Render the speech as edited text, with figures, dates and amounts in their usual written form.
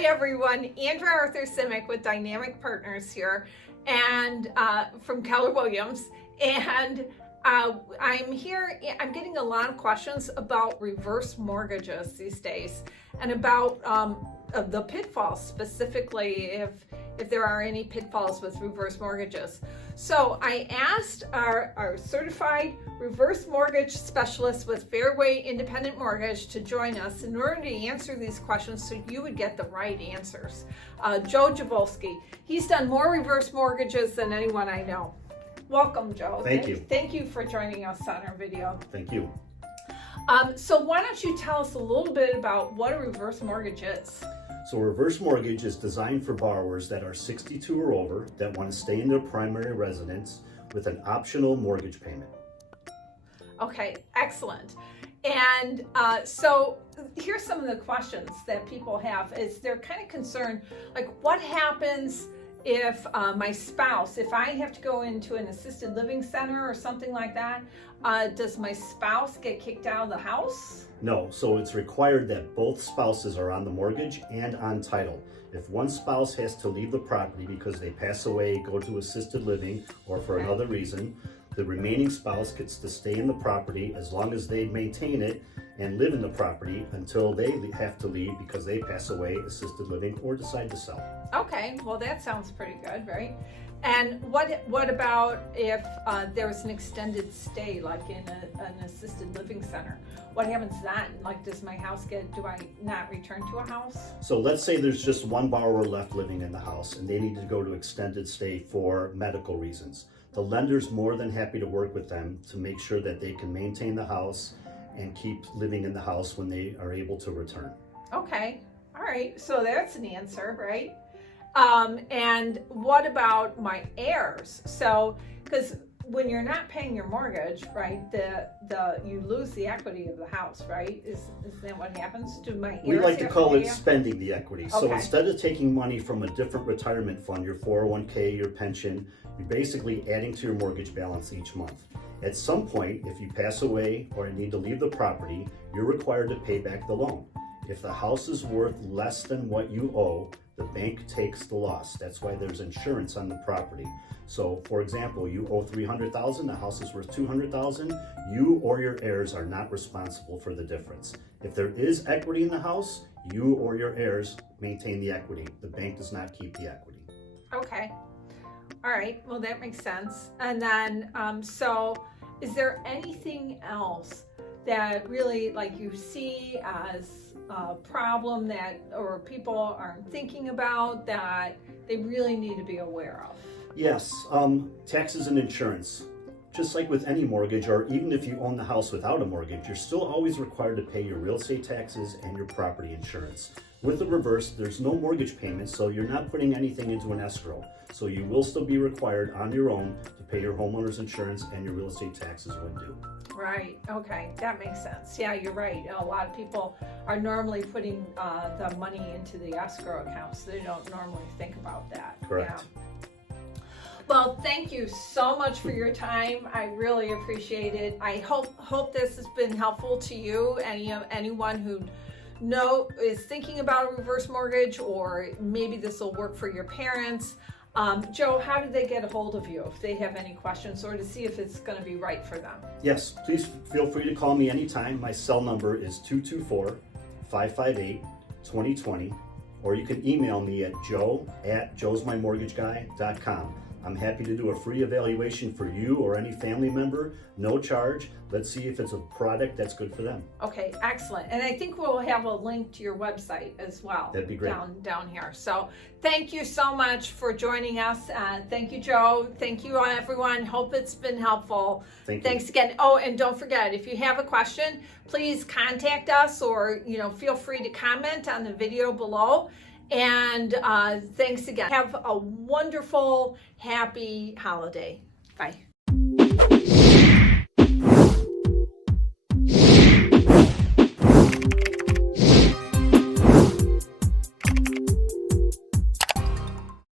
Hi everyone, Andrea Arthur Simic with Dynamic Partners here, and from Keller Williams, and I'm here. I'm getting a lot of questions about reverse mortgages these days, and about the pitfalls, specifically if there are any pitfalls with reverse mortgages. So I asked our certified reverse mortgage specialist with Fairway Independent Mortgage to join us in order to answer these questions so you would get the right answers. Joe Dziewulski, he's done more reverse mortgages than anyone I know. Welcome, Joe. Thank you. Thank you for joining us on our video. Thank you. So why don't you tell us a little bit about what a reverse mortgage is? So a reverse mortgage is designed for borrowers that are 62 or over that want to stay in their primary residence with an optional mortgage payment. Okay, excellent. And so here's some of the questions that people have. Is they're kind of concerned, like what happens if my spouse, if I have to go into an assisted living center or something like that, does my spouse get kicked out of the house? No, so it's required that both spouses are on the mortgage and on title. If one spouse has to leave the property because they pass away, go to assisted living, or for another reason, the remaining spouse gets to stay in the property as long as they maintain it and live in the property until they have to leave because they pass away, assisted living, or decide to sell. Okay, well that sounds pretty good, right? And what about if there's an extended stay, like in an assisted living center? What happens then? Like, does my house do I not return to a house? So let's say there's just one borrower left living in the house and they need to go to extended stay for medical reasons. The lender's more than happy to work with them to make sure that they can maintain the house and keep living in the house when they are able to return. Okay, all right, so that's an answer, right? And what about my heirs? So, because when you're not paying your mortgage, right, you lose the equity of the house, right? Is that what happens? Do my heirs We like to call it pay? spending the equity. So Okay. instead of taking money from a different retirement fund, your 401k, your pension, you're basically adding to your mortgage balance each month. At some point, if you pass away or need to leave the property, you're required to pay back the loan. If the house is worth less than what you owe, the bank takes the loss. That's why there's insurance on the property. So, for example, you owe $300,000, the house is worth $200,000. You or your heirs are not responsible for the difference. If there is equity in the house, you or your heirs maintain the equity. The bank does not keep the equity. Okay. All right. Well, that makes sense. And then, so is there anything else that really, like, you see as a problem that, or people aren't thinking about that they really need to be aware of? Yes, taxes and insurance. Just like with any mortgage, or even if you own the house without a mortgage, you're still always required to pay your real estate taxes and your property insurance. With the reverse, there's no mortgage payment, so you're not putting anything into an escrow. So you will still be required on your own to pay your homeowner's insurance and your real estate taxes when due. Right. Okay. That makes sense. Yeah, you're right. A lot of people are normally putting the money into the escrow account, so they don't normally think about that. Correct. Yeah. Well, thank you so much for your time. I really appreciate it. I hope this has been helpful to you. Anyone who is thinking about a reverse mortgage, or maybe this will work for your parents. Joe, how do they get a hold of you if they have any questions, or to see if it's going to be right for them? Yes, please feel free to call me anytime. My cell number is 224-558-2020, or you can email me at joe@joesmymortgageguy.com. I'm happy to do a free evaluation for you or any family member, no charge. Let's see if it's a product that's good for them. Okay, excellent. And I think we'll have a link to your website as well. That'd be great. Down here. So thank you so much for joining us. Thank you, Joe. Thank you, everyone. Hope it's been helpful. Thanks again. Oh, and don't forget, if you have a question, please contact us, or feel free to comment on the video below. And thanks again. Have a wonderful, happy holiday. Bye.